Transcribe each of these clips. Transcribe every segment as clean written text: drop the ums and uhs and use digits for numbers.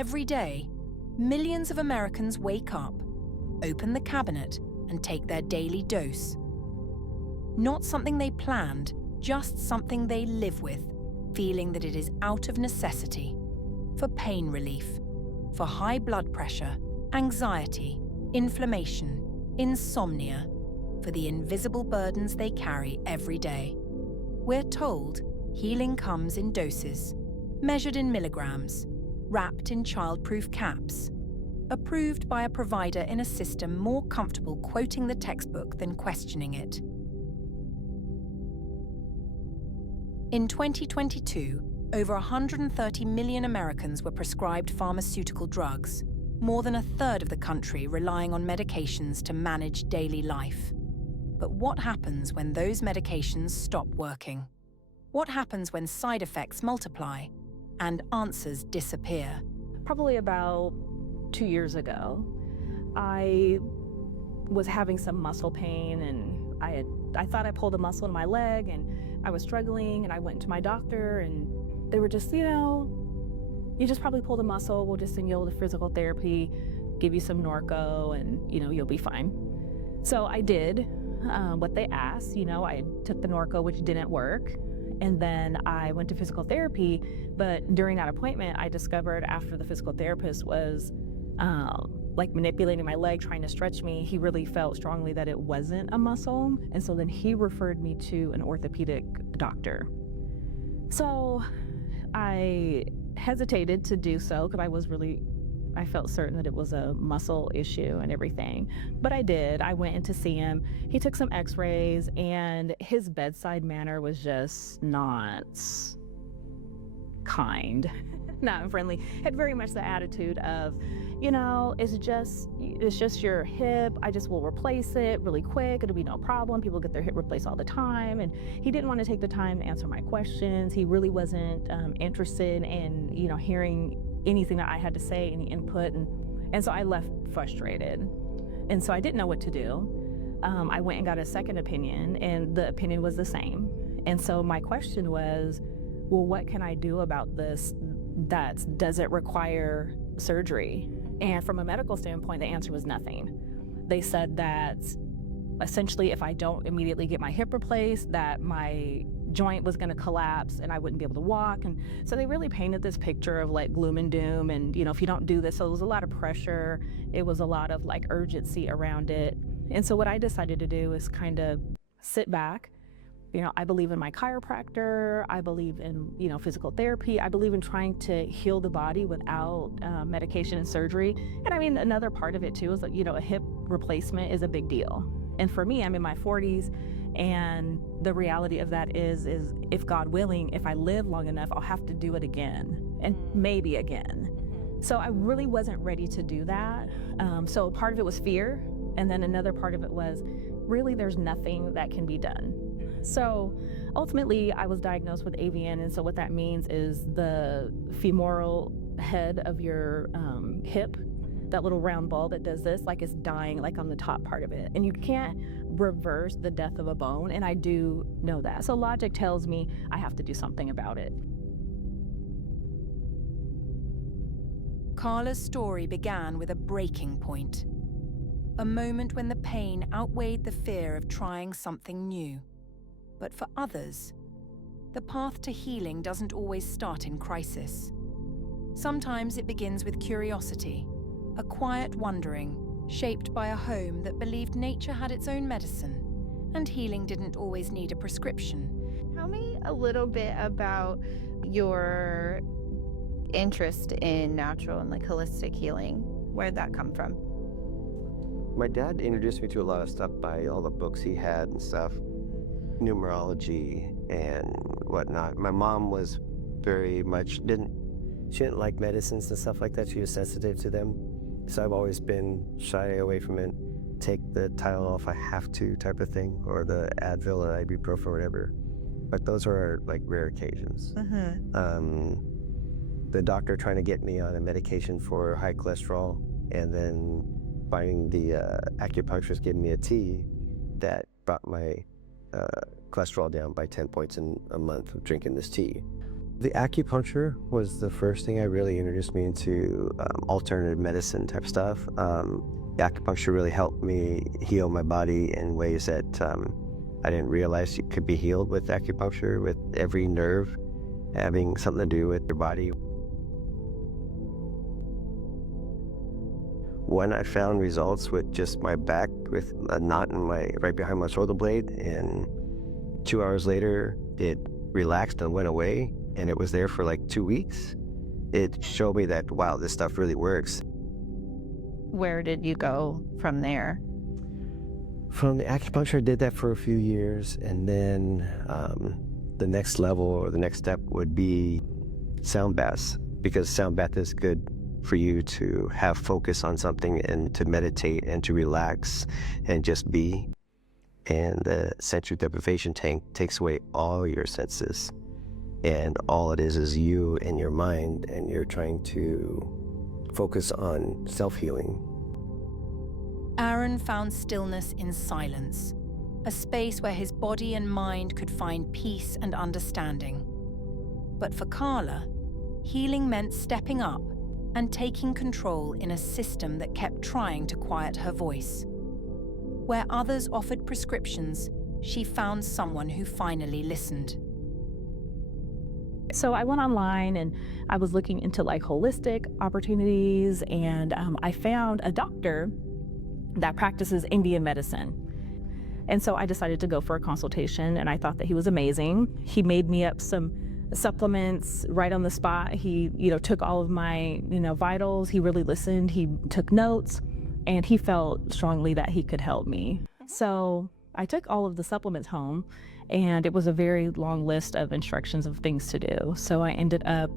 Every day, millions of Americans wake up, open the cabinet, and take their daily dose. Not something they planned, just something they live with, feeling that it is out of necessity. For pain relief, for high blood pressure, anxiety, inflammation, insomnia, for the invisible burdens they carry every day. We're told healing comes in doses, measured in milligrams, wrapped in child-proof caps, approved by a provider in a system more comfortable quoting the textbook than questioning it. In 2022, over 130 million Americans were prescribed pharmaceutical drugs, more than a third of the country relying on medications to manage daily life. But what happens when those medications stop working? What happens when side effects multiply and answers disappear? Probably about 2 years ago, I was having some muscle pain, and I thought I pulled a muscle in my leg, and I was struggling, and I went to my doctor, and they were just, you just probably pulled a muscle. We'll just send you to physical therapy, give you some Norco, and you'll be fine. So I did what they asked. I took the Norco, which didn't work. And then I went to physical therapy, but during that appointment, I discovered after the physical therapist was manipulating my leg, trying to stretch me, he really felt strongly that it wasn't a muscle. And so then he referred me to an orthopedic doctor. So I hesitated to do so because I felt certain that it was a muscle issue and everything. But I did. I went in to see him. He took some x-rays, and his bedside manner was just not kind, not friendly. Had very much the attitude of, it's just your hip. I just will replace it really quick. It'll be no problem. People get their hip replaced all the time. And he didn't want to take the time to answer my questions. He really wasn't interested in, hearing anything that I had to say, any input. And so I left frustrated. And so I didn't know what to do. I went and got a second opinion, and the opinion was the same. And so my question was, well, what can I do about this? Does it require surgery? And from a medical standpoint, the answer was nothing. They said that essentially if I don't immediately get my hip replaced, that my joint was going to collapse and I wouldn't be able to walk. And so they really painted this picture of gloom and doom. And, if you don't do this, so it was a lot of pressure. It was a lot of urgency around it. And so what I decided to do is kind of sit back. I believe in my chiropractor. I believe in, physical therapy. I believe in trying to heal the body without medication and surgery. And I mean, another part of it too is that, a hip replacement is a big deal. And for me, I'm in my 40s, and the reality of that is if God willing, if I live long enough, I'll have to do it again, and maybe again. So I really wasn't ready to do that. So part of it was fear, and then another part of it was really there's nothing that can be done. So ultimately, I was diagnosed with AVN, and so what that means is the femoral head of your hip, that little round ball that does this, is dying, on the top part of it. And you can't reverse the death of a bone, and I do know that. So logic tells me I have to do something about it. Carla's story began with a breaking point. A moment when the pain outweighed the fear of trying something new. But for others, the path to healing doesn't always start in crisis. Sometimes it begins with curiosity, a quiet wondering, shaped by a home that believed nature had its own medicine, and healing didn't always need a prescription. Tell me a little bit about your interest in natural and holistic healing. Where'd that come from? My dad introduced me to a lot of stuff by all the books he had and stuff, numerology and whatnot. My mom was very much, she didn't like medicines and stuff like that. She was sensitive to them. So I've always been shy away from it. Take the Tylenol if I have to type of thing, or the Advil or ibuprofen or whatever. But those are rare occasions. The doctor trying to get me on a medication for high cholesterol, and then finding the acupuncturist giving me a tea that brought my cholesterol down by 10 points in a month of drinking this tea. The acupuncture was the first thing that really introduced me into alternative medicine type stuff. The acupuncture really helped me heal my body in ways that I didn't realize it could be healed with acupuncture, with every nerve having something to do with your body. When I found results with just my back, with a knot in right behind my shoulder blade, and 2 hours later it relaxed and went away, and it was there for like 2 weeks, it showed me that, wow, this stuff really works. Where did you go from there? From the acupuncture, I did that for a few years, and then the next level or the next step would be sound baths, because sound bath is good for you to have focus on something and to meditate and to relax and just be. And the sensory deprivation tank takes away all your senses, and all it is you and your mind, and you're trying to focus on self-healing. Aaron found stillness in silence, a space where his body and mind could find peace and understanding. But for Carla, healing meant stepping up and taking control in a system that kept trying to quiet her voice. Where others offered prescriptions, she found someone who finally listened. So I went online and I was looking into like holistic opportunities, and I found a doctor that practices Indian medicine. And so I decided to go for a consultation, and I thought that he was amazing. He made me up some supplements right on the spot. He, took all of my, vitals. He really listened. He took notes, and he felt strongly that he could help me. So I took all of the supplements home, and it was a very long list of instructions of things to do. So I ended up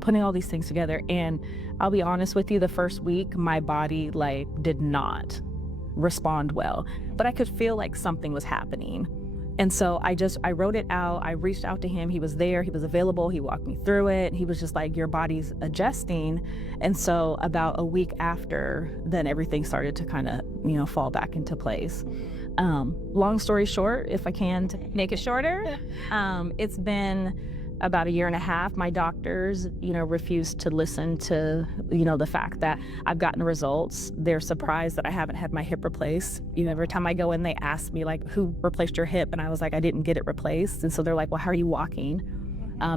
putting all these things together, and I'll be honest with you, the first week, my body did not respond well, but I could feel like something was happening. And so I wrote it out. I reached out to him. He was there. He was available. He walked me through it. He was just like, your body's adjusting. And so about a week after, then everything started to kind of, fall back into place. Long story short, if I can make it shorter, it's been about 1.5 years. My doctors, refused to listen to, the fact that I've gotten results. They're surprised that I haven't had my hip replaced. Every time I go in, they ask me who replaced your hip? And I was like, I didn't get it replaced. And so they're like, well, how are you walking?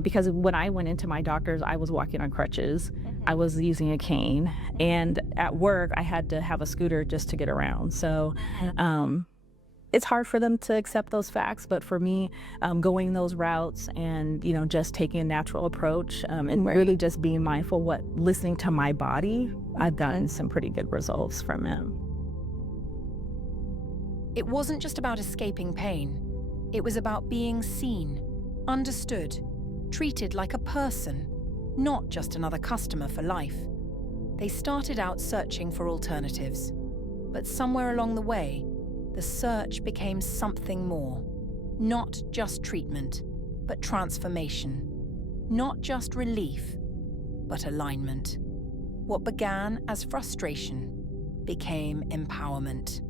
Because when I went into my doctors, I was walking on crutches. I was using a cane. And at work, I had to have a scooter just to get around. So, it's hard for them to accept those facts, but for me, going those routes and, just taking a natural approach and really just being mindful listening to my body, I've gotten some pretty good results from him. It wasn't just about escaping pain. It was about being seen, understood, treated like a person, not just another customer for life. They started out searching for alternatives, but somewhere along the way, the search became something more. Not just treatment, but transformation. Not just relief, but alignment. What began as frustration became empowerment.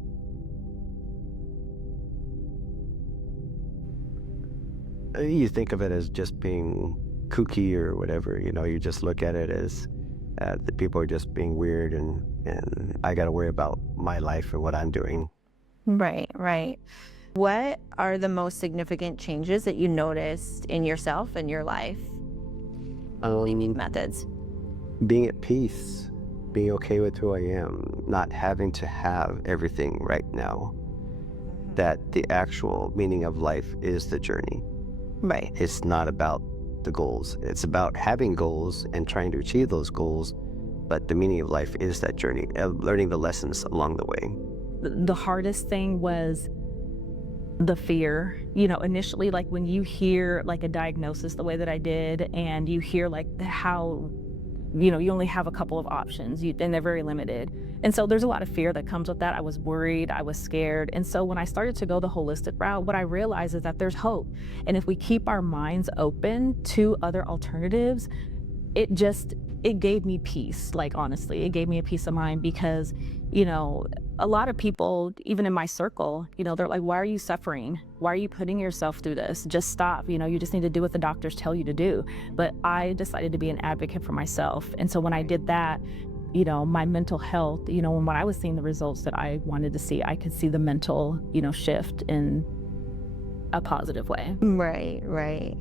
You think of it as just being kooky or whatever, you just look at it as the people are just being weird, and I got to worry about my life and what I'm doing. Right. What are the most significant changes that you noticed in yourself and your life? Methods. Being at peace, being okay with who I am, not having to have everything right now. That the actual meaning of life is the journey. Right. It's not about the goals. It's about having goals and trying to achieve those goals, but the meaning of life is that journey, learning the lessons along the way. The hardest thing was the fear. Initially, when you hear a diagnosis the way that I did, and you hear how, you only have a couple of options, and they're very limited. And so there's a lot of fear that comes with that. I was worried, I was scared. And so when I started to go the holistic route, what I realized is that there's hope. And if we keep our minds open to other alternatives, it gave me peace. Honestly, it gave me a peace of mind, because, a lot of people, even in my circle, they're like, why are you suffering? Why are you putting yourself through this? Just stop. You just need to do what the doctors tell you to do. But I decided to be an advocate for myself. And so when I did that, my mental health, when I was seeing the results that I wanted to see, I could see the mental, shift in a positive way. Right.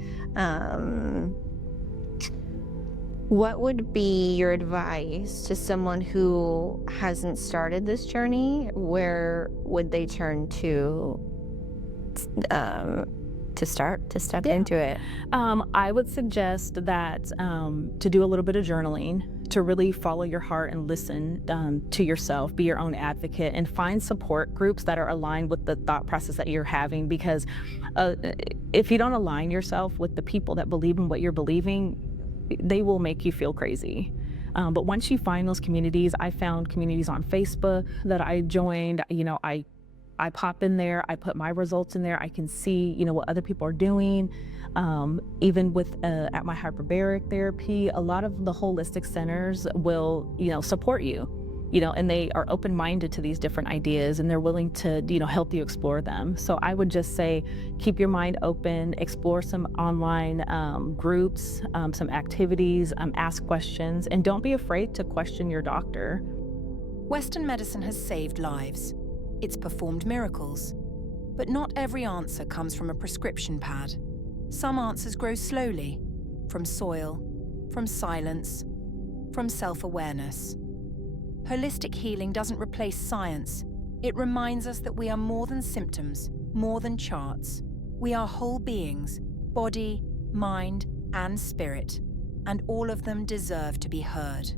What would be your advice to someone who hasn't started this journey? Where would they turn to step into it? I would suggest that to do a little bit of journaling, to really follow your heart and listen to yourself, be your own advocate, and find support groups that are aligned with the thought process that you're having. Because if you don't align yourself with the people that believe in what you're believing, they will make you feel crazy. But once you find those communities, I found communities on Facebook that I joined. I pop in there, I put my results in there, I can see, what other people are doing. Even with at my hyperbaric therapy, a lot of the holistic centers will, support you, and they are open-minded to these different ideas, and they're willing to, help you explore them. So I would just say, keep your mind open, explore some online groups, some activities, ask questions, and don't be afraid to question your doctor. Western medicine has saved lives. It's performed miracles. But not every answer comes from a prescription pad. Some answers grow slowly, from soil, from silence, from self-awareness. Holistic healing doesn't replace science. It reminds us that we are more than symptoms, more than charts. We are whole beings, body, mind, and spirit, and all of them deserve to be heard.